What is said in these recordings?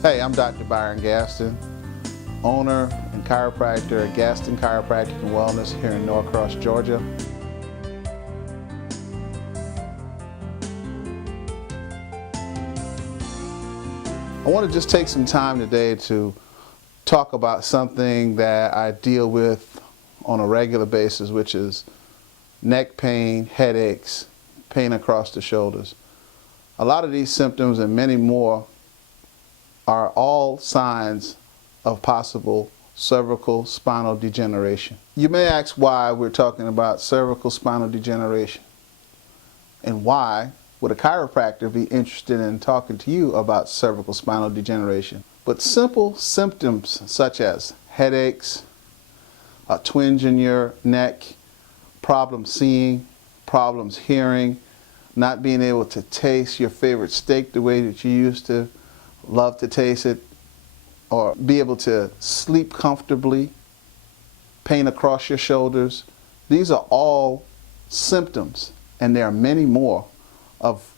Hey, I'm Dr. Byron Gadsden, owner and chiropractor at Gadsden Chiropractic and Wellness here in Norcross, Georgia. I want to just take some time today to talk about something that I deal with on a regular basis, which is neck pain, headaches, pain across the shoulders. A lot of these symptoms and many more are all signs of possible cervical spinal degeneration. You may ask why we're talking about cervical spinal degeneration, and why would a chiropractor be interested in talking to you about cervical spinal degeneration. But simple symptoms such as headaches, a twinge in your neck, problems seeing, problems hearing, not being able to taste your favorite steak the way that you used to love to taste it, or be able to sleep comfortably, pain across your shoulders. These are all symptoms, and there are many more, of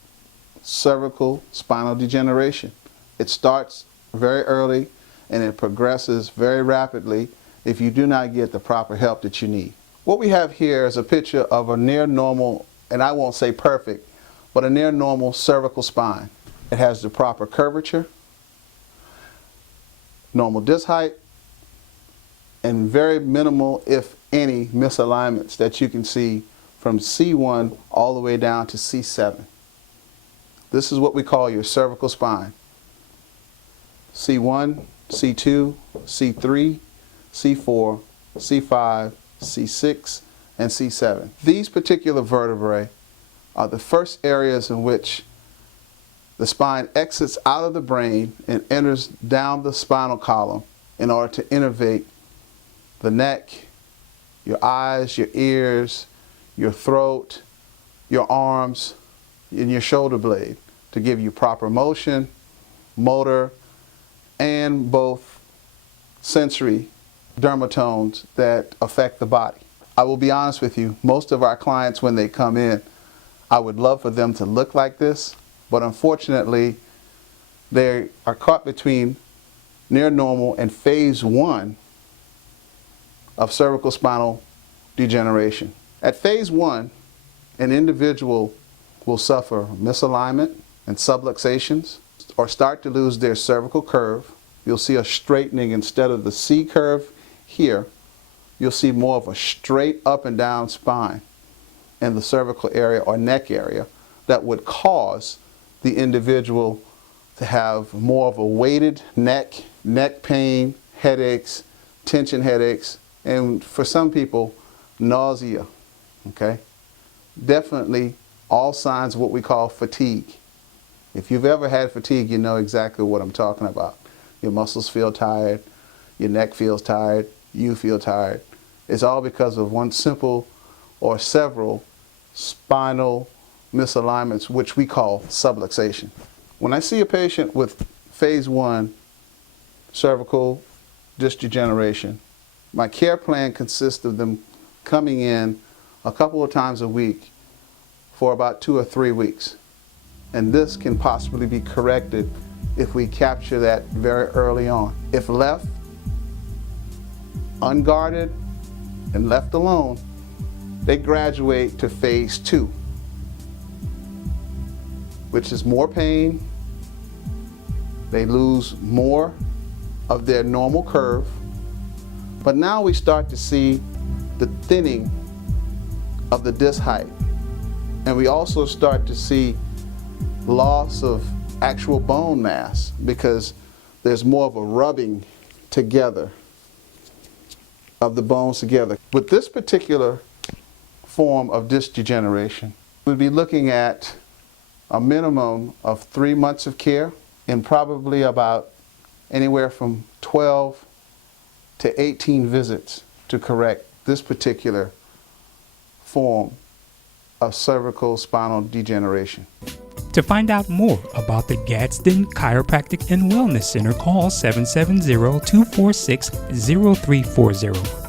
cervical spinal degeneration. It starts very early and it progresses very rapidly if you do not get the proper help that you need. What we have here is a picture of a near normal, and I won't say perfect, but a near normal cervical spine. It has the proper curvature, normal disc height, and very minimal, if any, misalignments that you can see from C1 all the way down to C7. This is what we call your cervical spine. C1, C2, C3, C4, C5, C6, and C7. These particular vertebrae are the first areas in which the spine exits out of the brain and enters down the spinal column in order to innervate the neck, your eyes, your ears, your throat, your arms, and your shoulder blade to give you proper motion, motor, and both sensory dermatomes that affect the body. I will be honest with you, most of our clients when they come in, I would love for them to look like this, but unfortunately they are caught between near normal and phase 1 of cervical spinal degeneration. At phase 1, an individual will suffer misalignment and subluxations, or start to lose their cervical curve. You'll see a straightening. Instead of the C curve here, you'll see more of a straight up and down spine in the cervical area or neck area that would cause the individual to have more of a weighted neck, neck pain, headaches, tension headaches, and for some people, nausea. Okay? Definitely all signs of what we call fatigue. If you've ever had fatigue, you know exactly what I'm talking about. Your muscles feel tired, your neck feels tired, you feel tired. It's all because of one simple or several spinal misalignments, which we call subluxation. When I see a patient with phase 1 cervical disc degeneration, my care plan consists of them coming in a couple of times a week for about 2 or 3 weeks. And this can possibly be corrected if we capture that very early on. If left unguarded and left alone, they graduate to phase 2, which is more pain. They lose more of their normal curve. But now we start to see the thinning of the disc height. And we also start to see loss of actual bone mass because there's more of a rubbing together of the bones together. With this particular form of disc degeneration, we'll be looking at a minimum of 3 months of care and probably about anywhere from 12 to 18 visits to correct this particular form of cervical spinal degeneration. To find out more about the Gadsden Chiropractic and Wellness Center, call 770-246-0340.